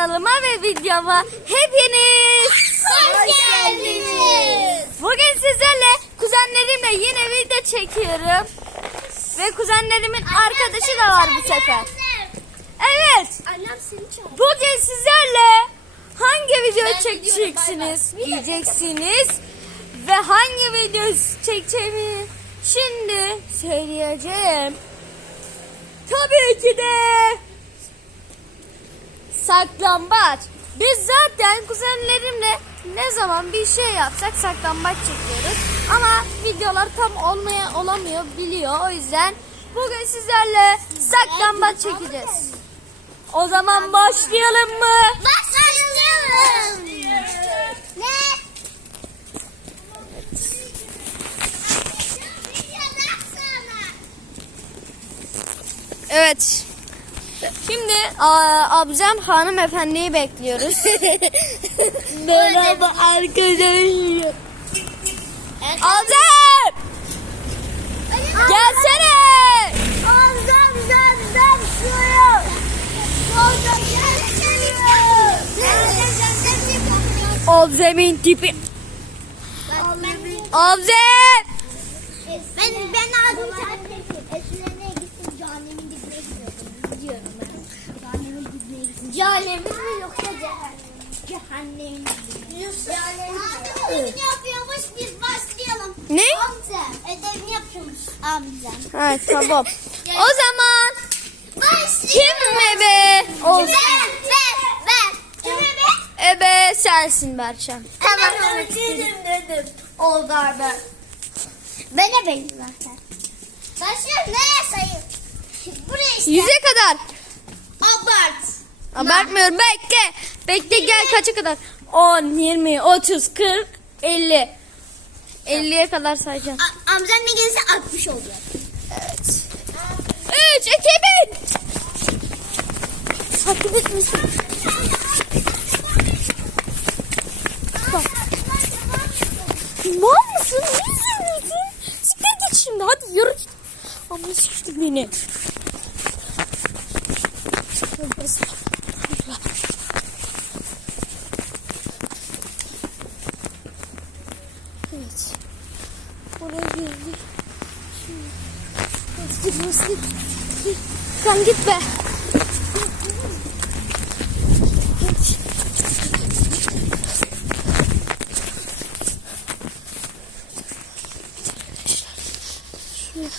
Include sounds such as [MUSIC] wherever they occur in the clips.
kanalıma ve videoma hepiniz Hoş geldiniz. Bugün sizlerle kuzenlerimle yine video çekiyorum. Ve kuzenlerimin arkadaşı da var bu sefer. Evet. Annem seni. Bugün sizlerle hangi video Ben çekeceksiniz gidiyorum, bay bay. diyeceksiniz. Ve hangi video çekeceğimi şimdi söyleyeceğim. Tabii ki de saklambaç. Biz zaten kuzenlerimle ne zaman bir şey yapsak saklambaç çekiyoruz. Ama videolar tam olmaya olamıyor biliyor. O yüzden bugün sizlerle saklambaç çekeceğiz. O zaman başlayalım mı? Başlayalım. Ne? Evet. Şimdi a- abzem hanımefendiyi bekliyoruz. [LAUGHS] Merhaba arkadaşlar. Abzem! Gelsene! Suyu. Amcam gelsene. Abzemin tipi. Abzem! Cehennemin mi yoksa cehennem? Cehennemin dibine. Cehennemin Ödevini yapıyormuş biz başlayalım. Ne? Amca ödevini yapıyormuş amca. Ha tamam. O zaman Başlayalım. kim ebe? Olsun. Ben ben ben. Kim ebe? Ebe sensin Berçem. Tamam dedim dedim. Oldu abi. Ben ebeyim zaten. Başlıyorum nereye sayayım? Buraya işte. Yüze kadar. Abart. Abartmıyorum. Bekle. Bekle gel kaça kadar? 10, 20, 30, 40, 50. 50'ye kadar sayacağım. A- amcam ne gelirse 60 oluyor. Evet. 3, 2, 1. Sakın etmesin. Bak. Mal mısın? Ne izlemiyorsun? Siktir git şimdi. Hadi yürü. Ama sıçtı beni. Evet. Oraya girdik. Şimdi. Hadi git nasıl git? Git. Kan git be. Git. Şuraya.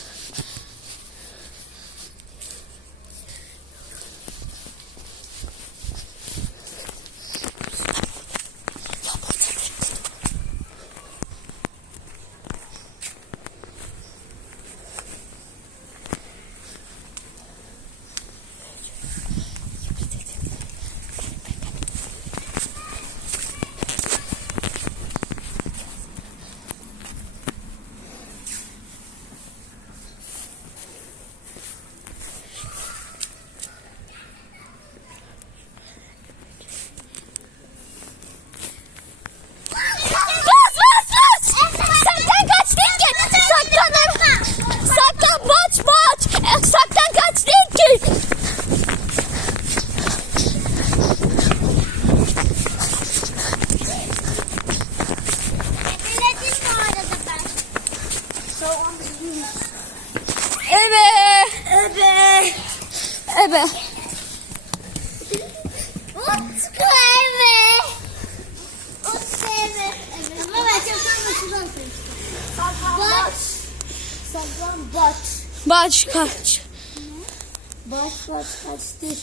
Bas bas bas. Saklan kaç değil ki. Saklan. Saklan baç baç. E, Saklan kaç değil ki. Ebeledim bu arada ben. Ebe. Ebe. Ama ben çok sonra şuradan Baş. Saklan baş. Baç kaç. Baş baş kaç değil.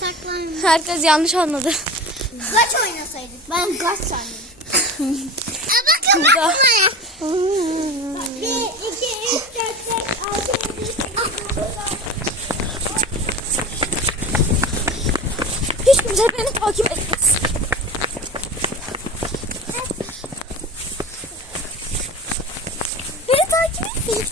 Saklan. Herkes yanlış anladı. Kaç oynasaydık? Ben kaç sandım. Bakın bakın bana. Bir, iki, üç, dört, beş, altı, yedi, sekiz, dokuz, Kimse beni takip etmez. Beni takip etmeyin.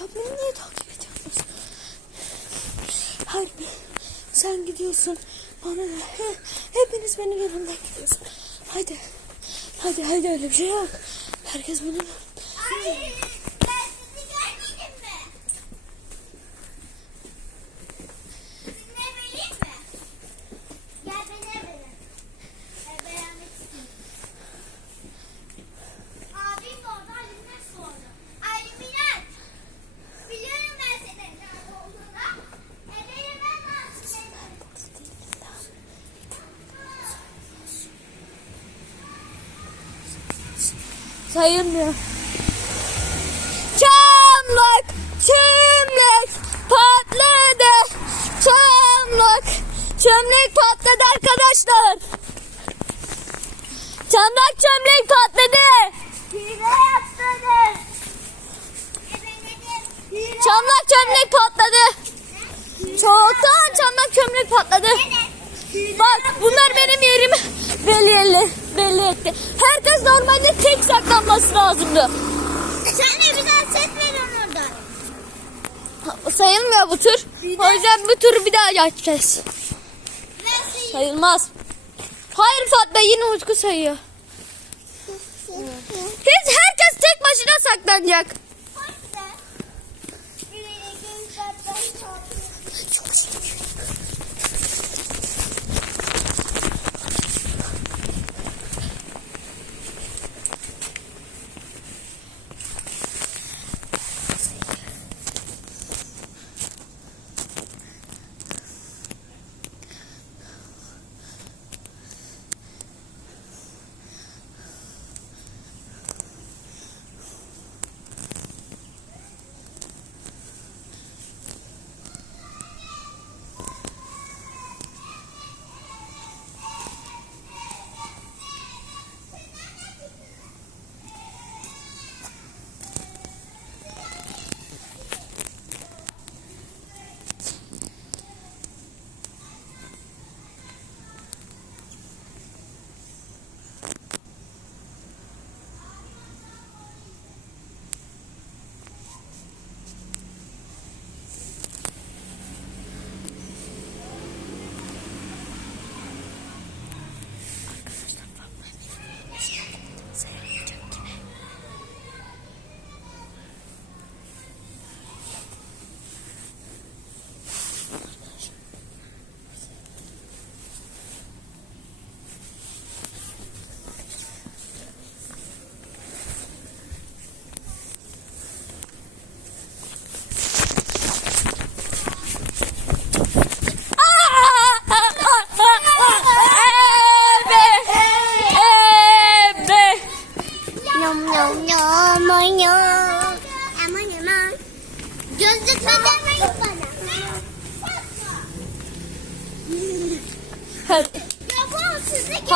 Ya beni niye takip ediyorsunuz? Hayır sen gidiyorsun. Bana ne? He, hepiniz benim yanımdan gidiyorsun. Hadi. Hadi hadi öyle bir şey yok. Herkes benim Ay, ben sizi görmedim sayılmıyor. Çamlık, çimlik patladı. Çamlık, çimlik patladı arkadaşlar. Çamlık, çimlik patladı. Hile yaptınız. Çamlık, çimlik patladı. Çoktan çamlık, çimlik patladı. Bak bunlar benim yerimi belli, belli etti. Herkes normalde tek saklanması lazımdı. Sen de bir daha ses verin oradan. Sayılmıyor bu tur. O yüzden bu turu bir daha yapacağız. Nasıl? Sayılmaz. Hayır Fatma yine Utku sayıyor. Hiç herkes tek başına saklanacak.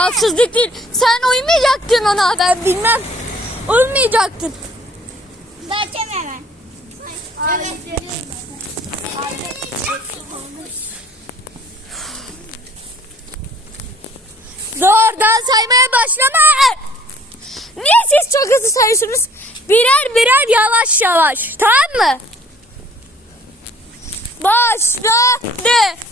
Haksızlık. Değil. Sen uymayacaktın ona ben bilmem. Uymayacaktın. Bakacağım hemen. Evet. Doğrudan saymaya başlama. Niye siz çok hızlı sayıyorsunuz? Birer birer yavaş yavaş. Tamam mı? Başladı.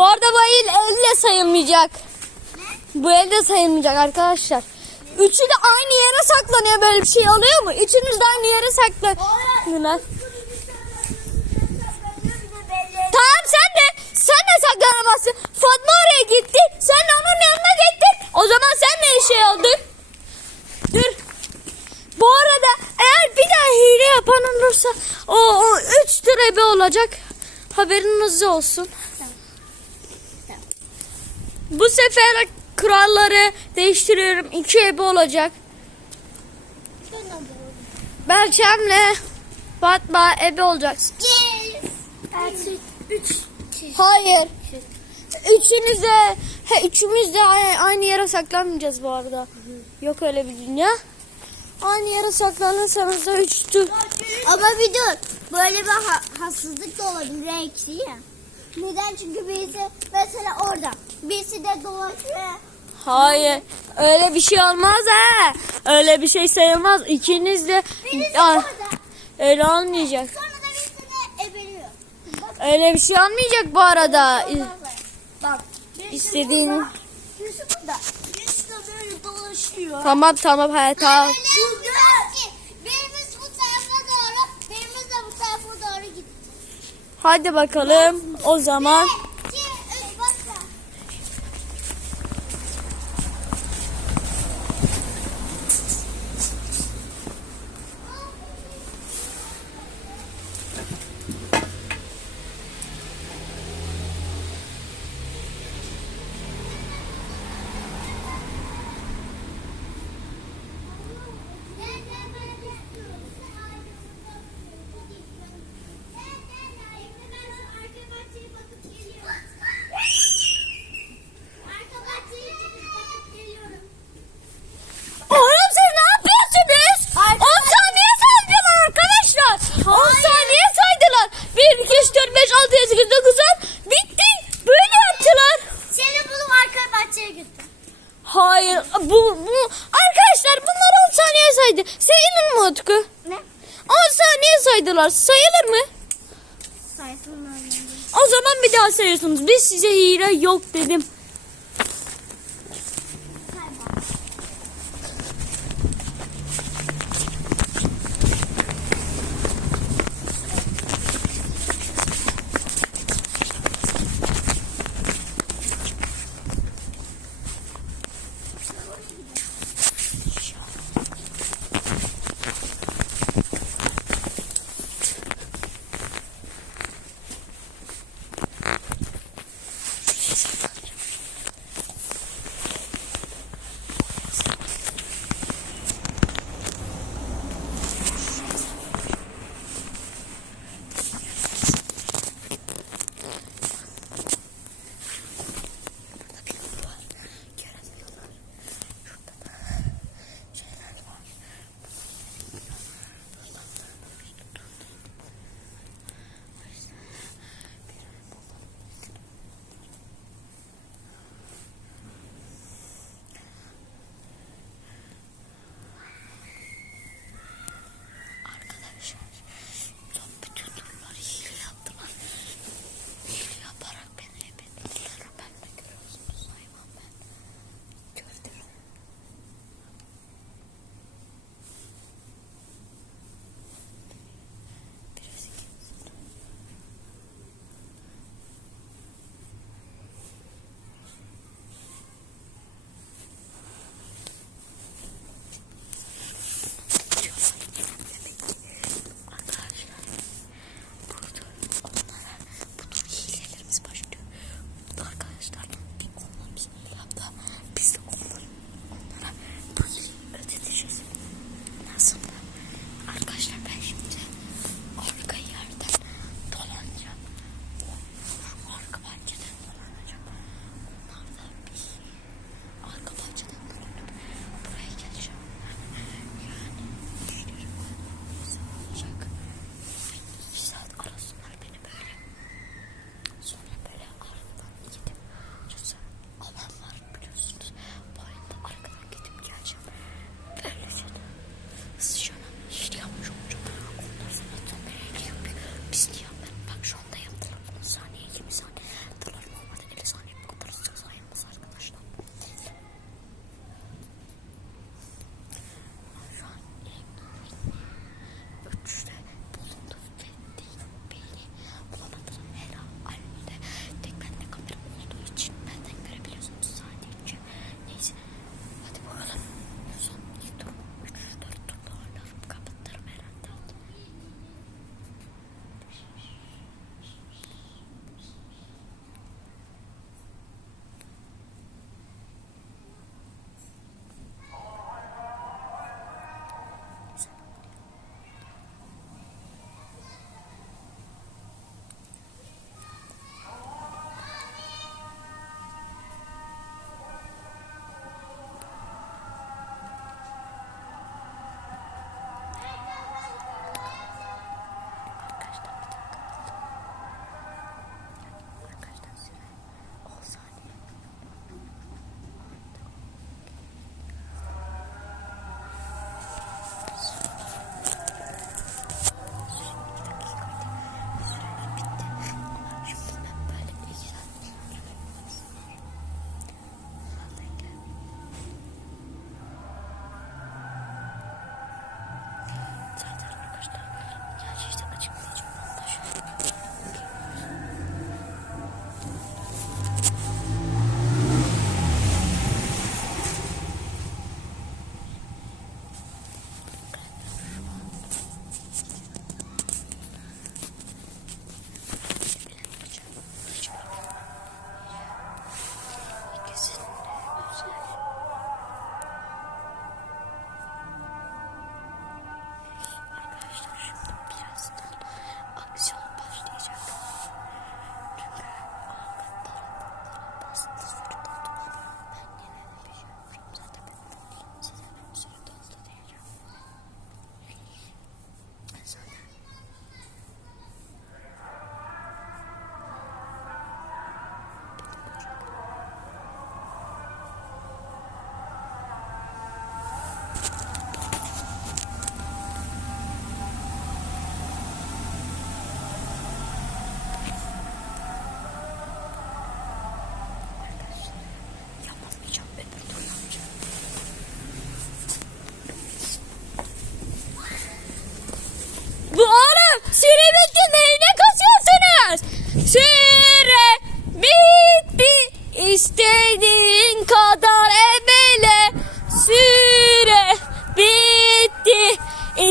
Bu arada bu el elle sayılmayacak. Bu elde sayılmayacak arkadaşlar. Üçü de aynı yere saklanıyor böyle bir şey oluyor mu? Üçünüz de aynı yere saklanıyorlar. Tamam sen de sen de saklanamazsın. Fatma oraya gitti. Sen de onun yanına gittin. O zaman sen de şey oldun. Dur. Bu arada eğer bir daha hile yapan olursa o, o üç tur ebe olacak. Haberiniz olsun. Bu sefer kuralları değiştiriyorum. İki ebe olacak. Berçem'le Fatma ebe olacaksın. Üç. Hayır. Üçünüze He üçümüz de aynı yere saklanmayacağız bu arada. Yok öyle bir dünya. Aynı yere saklanırsanız da üç tur. Ama bir dur. Böyle bir ha- haksızlık da olabilir eksi ya. Neden? Çünkü birisi mesela orada. Birisi de dolaşıyor. Hayır. Öyle bir şey olmaz ha. Öyle bir şey sayılmaz. İkiniz de Birisi Aa, orada. öyle olmayacak. Sonra da birisi de ebeliyor. Bak. Öyle bir şey olmayacak bu arada. Bak. birisi İstediğin- burada, Birisi burada. Birisi de böyle dolaşıyor. Tamam tamam he tamam. Birimiz bu tarafa doğru, birimiz de bu tarafa doğru gidecek. Hadi bakalım o zaman. Bir, iki, üç, başla. Gel gel ben yapıyorum. Sen ayrılığında Gel gel ya. Şimdi ben şu arka bahçeye bakıp geliyorum. Arka bahçeye bakıp geliyorum. Oğlum siz ne yapıyorsunuz? 10 saniye saydılar arkadaşlar. 10 saniye saydılar. 1, 2, 3, 4, 5, 6, 7, 8, 9, 10. Bitti. Böyle yaptılar. Seni bulup arka bahçeye gittim. Hayır. Bu, bu arkadaşlar bunlar 10 saniye saydı. Sayılır mı Utku? Ne? 10 saniye saydılar. Sayılır mı? Sayfım O zaman bir daha sayıyorsunuz. Biz size hile yok dedim.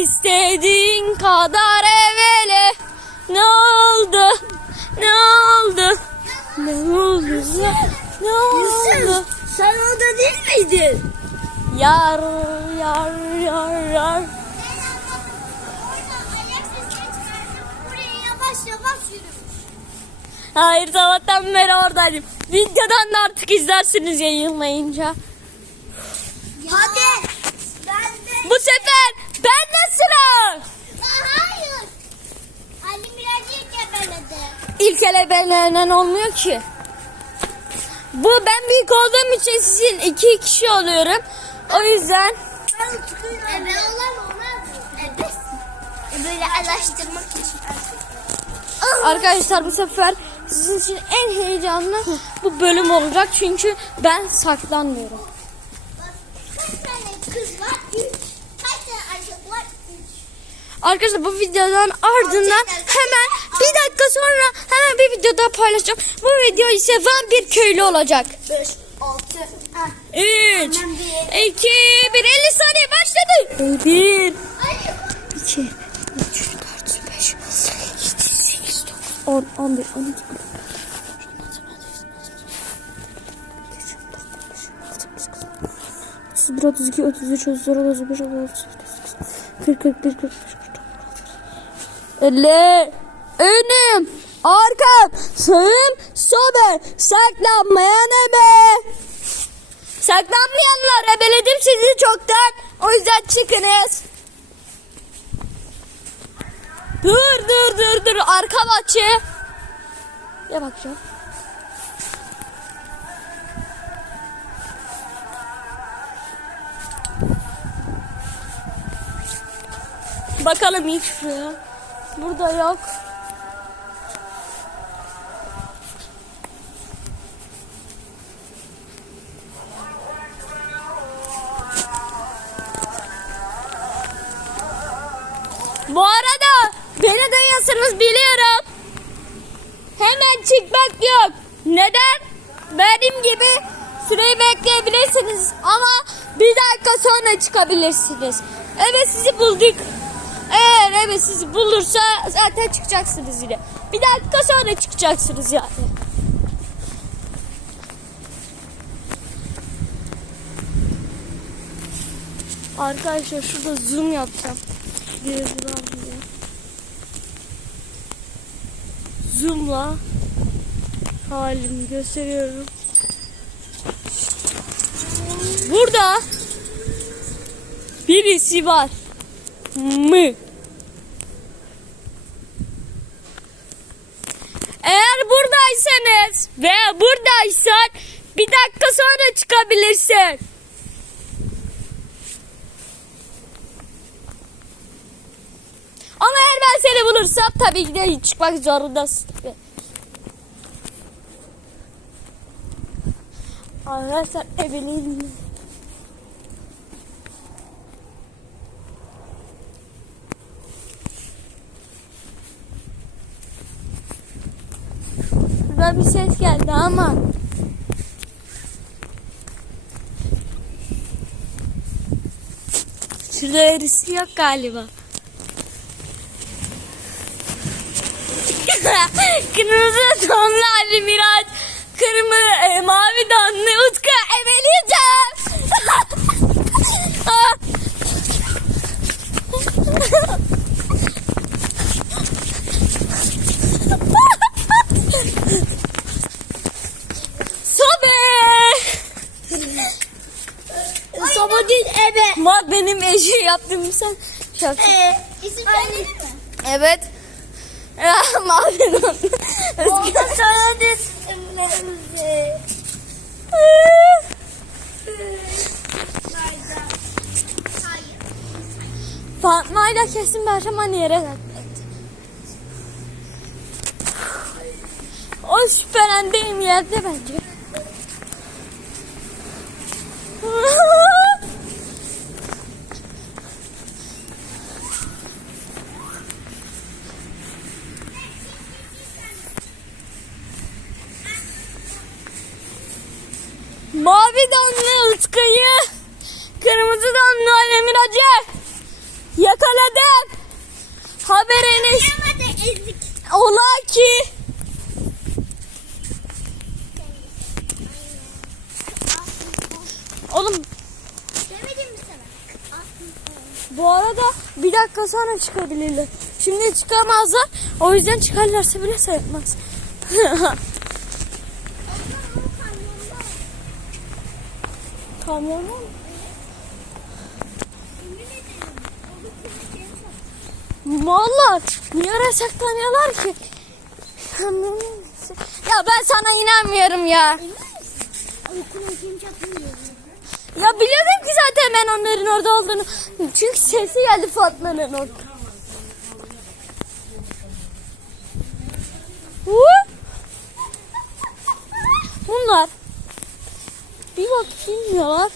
İstediğin kadar evvele ne oldu? Ne oldu? Ne oldu? Ne oldu? sen orada değil miydin? Yar yar yar yar. Hayır sabahtan beri oradaydım. Videodan da artık izlersiniz yayınlayınca. Hadi. Bu sefer ben de sıra. Hayır. Ali birazcık gebeledi. İlk elebelenen olmuyor ki. Bu ben büyük olduğum için sizin iki kişi oluyorum. O yüzden Ebe olan olmaz mı? Ebe. Böyle araştırmak için. arkadaşlar bu sefer sizin için en heyecanlı bu bölüm olacak. Çünkü ben saklanmıyorum. Kaç tane kız var? Üç. Kaç tane erkek var? Üç. Arkadaşlar bu videodan ardından hemen bir dakika sonra hemen bir video daha paylaşacağım. Bu video ise vampir köylü olacak. Beş, altı. Ah. 3, Hemen 2, 1, 50 saniye başladı. 1, Hayır. 2, 3, 4, 5, 6, 7, 8, 9, 10, 11, 12, 31, 32, 33, 34, 35, 36, 40, 41, 45, 50. Önüm, arkam, sağım, sobe, saklanmayan ebe. Saklanmayanlar ebeledim sizi çoktan. O yüzden çıkınız. Dur dur dur dur arka bahçe. Ya bakacağım. Bakalım ilk şuraya. Burada yok. Bu arada beni duyuyorsunuz biliyorum. Hemen çıkmak yok. Neden? Benim gibi süreyi bekleyebilirsiniz ama bir dakika sonra çıkabilirsiniz. Evet sizi bulduk. Eğer evet sizi bulursa zaten çıkacaksınız yine. Bir dakika sonra çıkacaksınız yani. Arkadaşlar şurada zoom yapacağım. Gözler diye. Zoom'la halini gösteriyorum. Burada birisi var mı? Eğer buradaysanız veya buradaysan bir dakika sonra çıkabilirsin. Ama eğer ben seni bulursam tabii ki de çıkmak zorundasın. Arkadaşlar ebeleyim. Buradan bir ses geldi ama. Şurada birisi yok galiba. [LAUGHS] Kırmızı donlu Ali Miraç. Kırmızı, e, mavi donlu Utku Emeliyeceğim. [LAUGHS] Ah. Sobe. Soba değil ebe. Bak benim eşi yaptım sen. Şey yaptın. Ee, isim söyledin mi? Evet. [LAUGHS] Mavi donlu. Orada söyledi isimlerimizi. Hayır. Fatma ile kesin Berşem aynı yere. O şüphelendiğim yerde bence. Mavi donlu Utku'yu, kırmızı donlu Alemir Hoca yakaladım. Haberiniz ola ki Oğlum bu arada bir dakika sonra çıkabilirler. Şimdi çıkamazlar. O yüzden çıkarlarsa bile sayılmaz. [LAUGHS] Kamyon? Mallar niye araya saklanıyorlar ki? Ya ben sana inanmıyorum ya. Ya biliyordum ki zaten ben onların orada olduğunu. Çünkü sesi geldi Fatma'nın orada. Bunlar bir bak bilmiyorlar.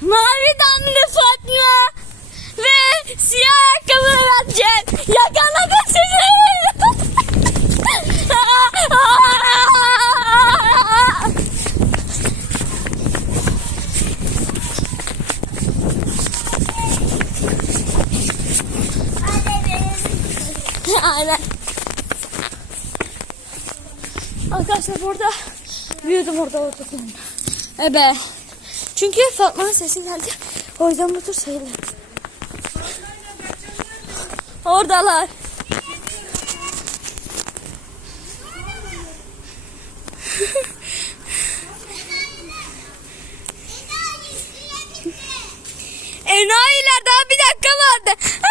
Mavi danlı Fatma ve siyah ayakkabılar atacak. Yakaladım sizi. [LAUGHS] Aynen. Arkadaşlar burada büyüdüm orada oturdum. Ebe. Çünkü Fatma'nın sesi geldi. O yüzden bu tur sayılır. Oradalar. Enayiler daha bir dakika vardı.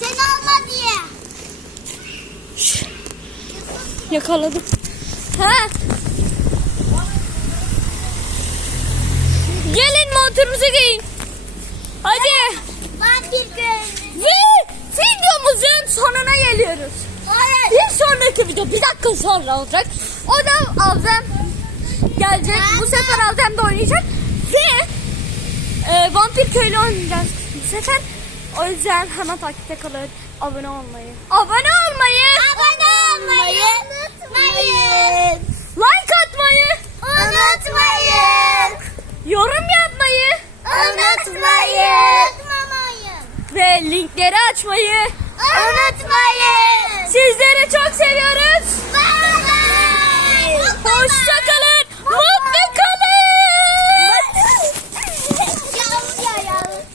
Seni alma diye. Yakaladım. Ha? Montunuzu giyin. Hadi. Ben bir. Ve videomuzun sonuna geliyoruz. Bir sonraki video bir dakika sonra olacak. O da Alzem gelecek. Bu sefer Alzem de oynayacak. Ve e, Vampir Köylü oynayacağız bu sefer. O yüzden hemen takipte kalın. Abone olmayı. Abone olmayı. Abone olmayı unutmayın. Like atmayı. Unutmayın yorum yapmayı unutmayın. Ve linkleri açmayı unutmayın. Sizleri çok seviyoruz. Bye bye. Hoşçakalın. Mutlu kalın.